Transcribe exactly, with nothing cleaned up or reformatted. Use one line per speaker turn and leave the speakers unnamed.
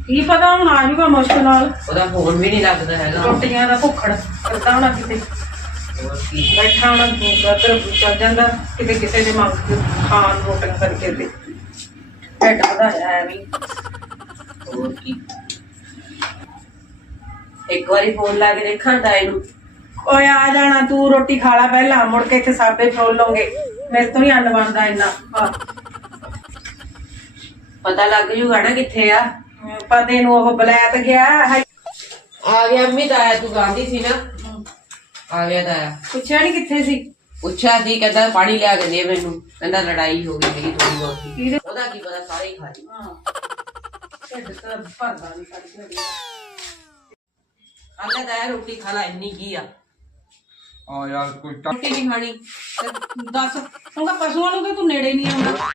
ਕੀ ਪਤਾ ਹੁਣ ਆ ਜਾਊਗਾ ਮੁਸ਼ਕ ਨਾਲ।
ਉਹਦਾ ਫੋਨ ਵੀ ਨਹੀਂ ਲੱਗਦਾ ਹੈਗਾ।
ਰੋਟੀਆਂ ਦਾ ਭੁੱਖੜ ਕਰਦਾ ਹੋਣਾ ਕਿਤੇ ਬੈਠਾ ਹੋਣਾ ਉੱਧਰ ਚੱਲ ਜਾਂਦਾ ਕਿਤੇ ਕਿਸੇ ਦੇ ਮੰਗ ਖਾਣ ਰੋਟੀਆਂ ਕਰਕੇ ਤੇ ਢਿੱਡ ਵਧਾਇਆ ਐਵੇਂ।
ਹੋਰ ਕੀ ਇੱਕ ਵਾਰੀ ਫੋਨ ਲਾ ਕੇ ਦੇਖਾਂ ਤਾਏ ਨੂੰ।
ਓਏ ਆ ਜਾਣਾ ਤੂੰ, ਰੋਟੀ ਖਾ ਲਾ ਪਹਿਲਾਂ, ਮੁੜ ਕੇ ਇੱਥੇ ਸਾਬੇ ਫਰੋਲ ਲਓਗੇ। ਮੇਰੇ ਤੋਂ ਹੀ ਅੰਨ ਬਣਦਾ ਇੰਨਾ।
ਪਤਾ ਲੱਗ ਜੂਗਾ ਨਾ ਕਿੱਥੇ ਆ।
ਪਤੇ ਨੂੰ ਉਹ ਬਲੈਤ ਗਿਆ।
ਆ ਗਿਆ ਅੰਮੀ। ਤਾਇਆ ਤੂੰ ਗਾਂਦੀ ਸੀ ਨਾ, ਆ ਗਿਆ ਤਾਇਆ।
ਪੁੱਛਿਆ ਨੀ ਕਿੱਥੇ ਸੀ?
ਪੁੱਛਿਆ ਸੀ, ਕਹਿੰਦਾ ਪਾਣੀ ਲਿਆ ਕੇ ਦੇ ਮੈਨੂੰ। ਕਹਿੰਦਾ ਲੜਾਈ ਹੋ ਗਈ ਮੇਰੀ ਥੋੜੀ ਬਹੁਤੀ। ਉਹਦਾ ਕੀ ਪਤਾ, ਸਾਰੇ ਹੀ ਖਾ ਲਈ।
ਹਾਂ ਢਿੱਡ ਤਾਂ ਭਰਦਾ ਨੀ ਸਾਡੀ।
ਆਂਦਾ ਤਾਇਆ ਰੋਟੀ ਖਾ ਲੈ, ਇੰਨੀ ਕੀ ਆ।
ਆ ਯਾਰ ਕੋਈ
ਰੋਟੀ ਨਹੀਂ ਖਾਣੀ
ਦੱਸ ਹੁਣ ਪਸ਼ੂਆਂ ਨੂੰ ਤਾਂ ਤੂੰ ਨੇੜੇ ਨਹੀਂ ਆਉਂਦਾ।